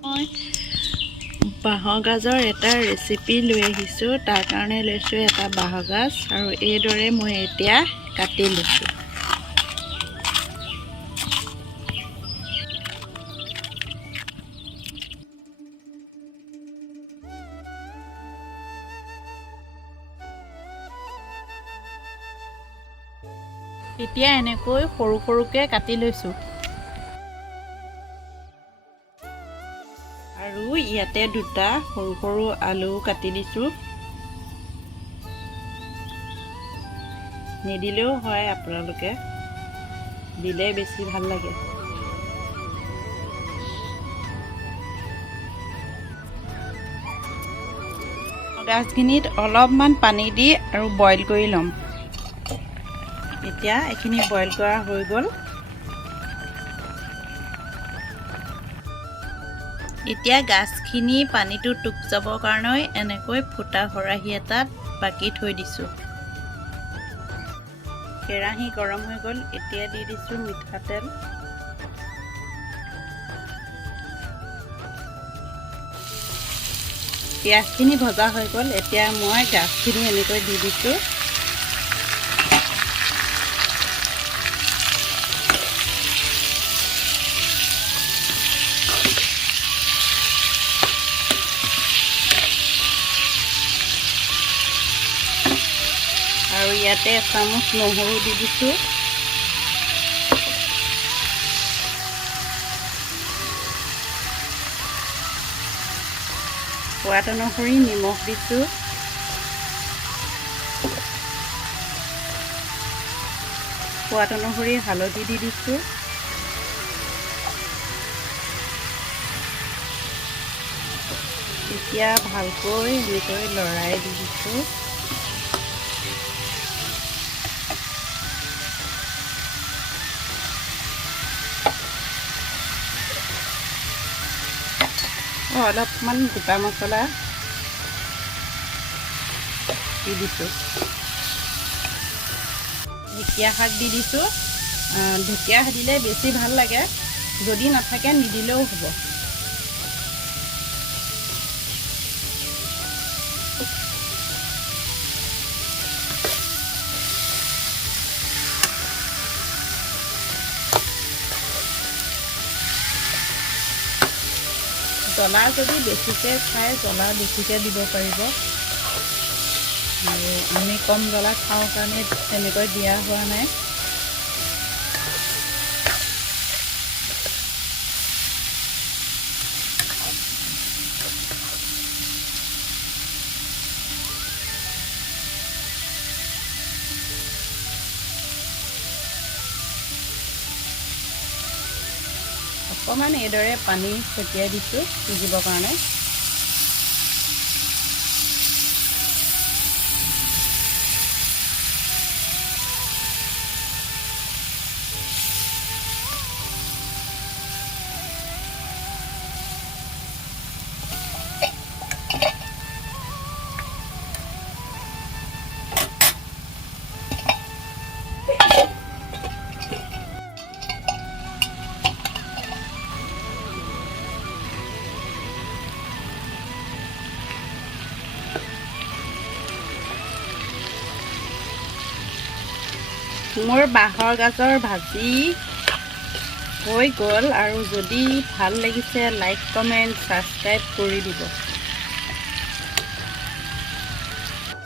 মই বাঁহৰ গাজৰ এটা ৰেচিপি লৈ আহিছোঁ। তাৰ কাৰণে লৈছোঁ এটা বাঁহৰ গাজ আৰু এইদৰে মই এতিয়া কাটি লৈছোঁ। এতিয়া এনেকৈ সৰু সৰুকৈ কাটি লৈছোঁ। আৰু ইয়াতে দুটা সৰু সৰু আলু কাটি দিছোঁ। নিদিলেও হয়, আপোনালোকে দিলে বেছি ভাল লাগে। গাজখিনিত অলপমান পানী দি আৰু বইল কৰি ল'ম। এতিয়া এইখিনি বইল কৰা হৈ গ'ল। এতিয়া গাজখিনি পানীটো টুক যাবৰ কাৰণে এনেকৈ ফুটা খৰাহী এটাত বাকি থৈ দিছোঁ। কেৰাহী গৰম হৈ গ'ল। এতিয়া দি দিছোঁ মিঠাতেল। পিঁয়াজখিনি ভজা হৈ গ'ল। এতিয়া মই গাজখিনি এনেকৈ দি দিছোঁ। আৰু ইয়াতে এচামুচ নহৰু দি দিছোঁ। সোৱাদ অনুসৰি নিমখ দিছোঁ। সোৱাদ অনুসৰি হালধি দি দিছোঁ। এতিয়া ভালকৈ এনেকৈ লৰাই দি দিছোঁ। অলপমান গোটা মছলা দি দিছোঁ। ঢেকীয়া শাক দি দিছোঁ। ঢেকীয়া দিলে বেছি ভাল লাগে, যদি নাথাকে নিদিলেও হ'ব। জ্বলা যদি বেছিকৈ খায়, জ্বলা বেছিকৈ দিব পাৰিব। আৰু আমি কম জ্বলা খাওঁ কাৰণে তেনেকৈ দিয়া হোৱা নাই। অকণমান এইদৰে পানী ছটিয়াই দিছোঁ সিজিবৰ কাৰণে। মোৰ বাঁহৰ গাজৰ ভাজি হৈ গ'ল। আৰু যদি ভাল লাগিছে লাইক, কমেণ্ট, ছাবস্ক্ৰাইব কৰি দিব।